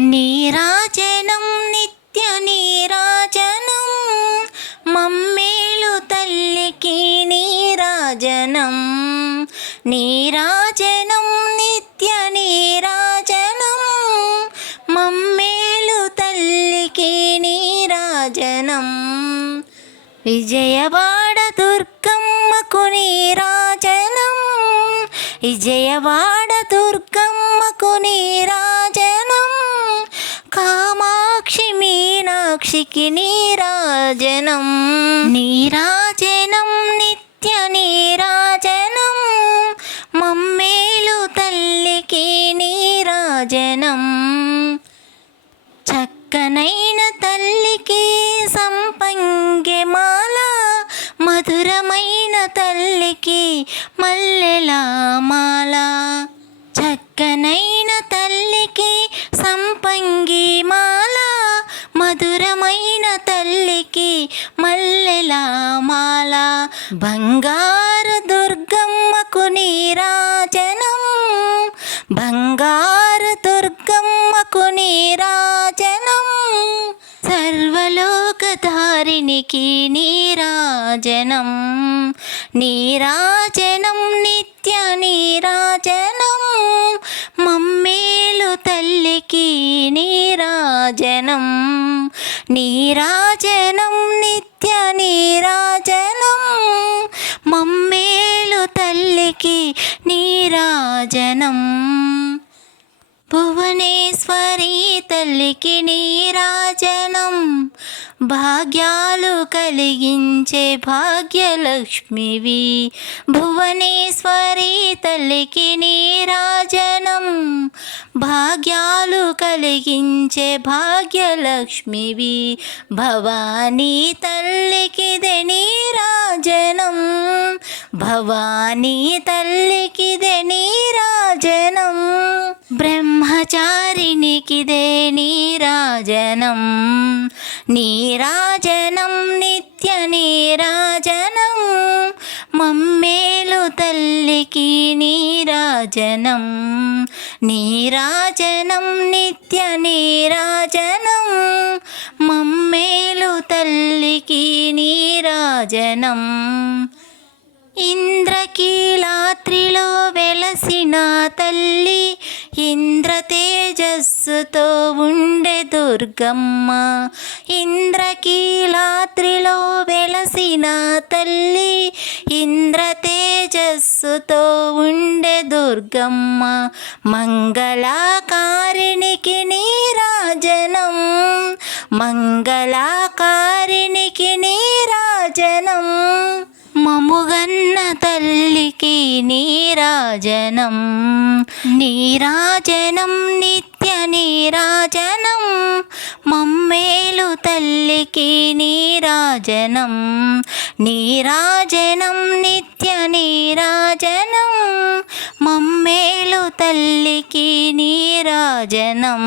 నీరాజనం నిత్య నీరాజనం మమ్మేలు తల్లికి నీరాజనం. నీరాజనం నిత్య నీరాజనం మమ్మేలు తల్లికి నీరాజనం. విజయవాడ దుర్గమ్మకు నీరాజనం. విజయవాడ దుర్గమ్మకు నీరాజనం. కామాక్షి మీనాక్షికి నీరాజనం. నీరాజనం నిత్య నీరాజనం మమ్మేలు తల్లికి నీరాజనం. చక్కనైన తల్లికి సంపంగి మాల, మధురమైన తల్లికి మల్లెల మాల. చక్కనైన తల్లికి సంపంగి మాల, మధురమైన తల్లికి మల్లెల మాల. బంగారు దుర్గమ్మకు నీరాజనం. బంగారు దుర్గమ్మకు నీరాజనం. సర్వలోకధారిణికి నీరాజనం. నీరాజనం నిత్య నీరాజనం మమ్మేలు తల్లికి నీరాజనం. నీరాజనం నిత్య నీరాజనం మమ్మేలు తల్లికి నీరాజనం. భువనేశ్వరి తల్లికి నీరాజనం. భాగ్యాలు కలిగించే భాగ్యలక్ష్మివి. భువనేశ్వరి తల్లికి నీరాజనం. భాగ్యాలు కలిగించే భాగ్యలక్ష్మివి. భవానీ తల్లికిదే నీరాజనం. భవానీ తల్లికిదే నీరాజనం. బ్రహ్మచారిణికిదే నీరాజనం. నీరాజనం నిత్య నీరాజనం మమ్మేలు తల్లికి నీరాజనం. నీరాజనం నిత్య నీరాజనం మమ్మేలు తల్లికి నీరాజనం. ఇంద్రకీలాద్రిలో వెలసిన తల్లి, ఇంద్ర తేజస్సుతో ఉండే దుర్గమ్మ. ఇంద్రకీలాద్రిలో వెలసిన తల్లి, ఇంద్ర తేజస్సుతో ఉండే దుర్గమ్మ. మంగళకారిణికి నీరాజనం. మంగళకారిణికి నీరాజనం. మముగన్న తల్లికి నీరాజనం. నీరాజనం నిత్య నీరాజనం మమ్మేలు తల్లికి నీరాజనం. నీరాజనం నిత్య నీరాజనం మమ్మేలు తల్లికి నీరాజనం.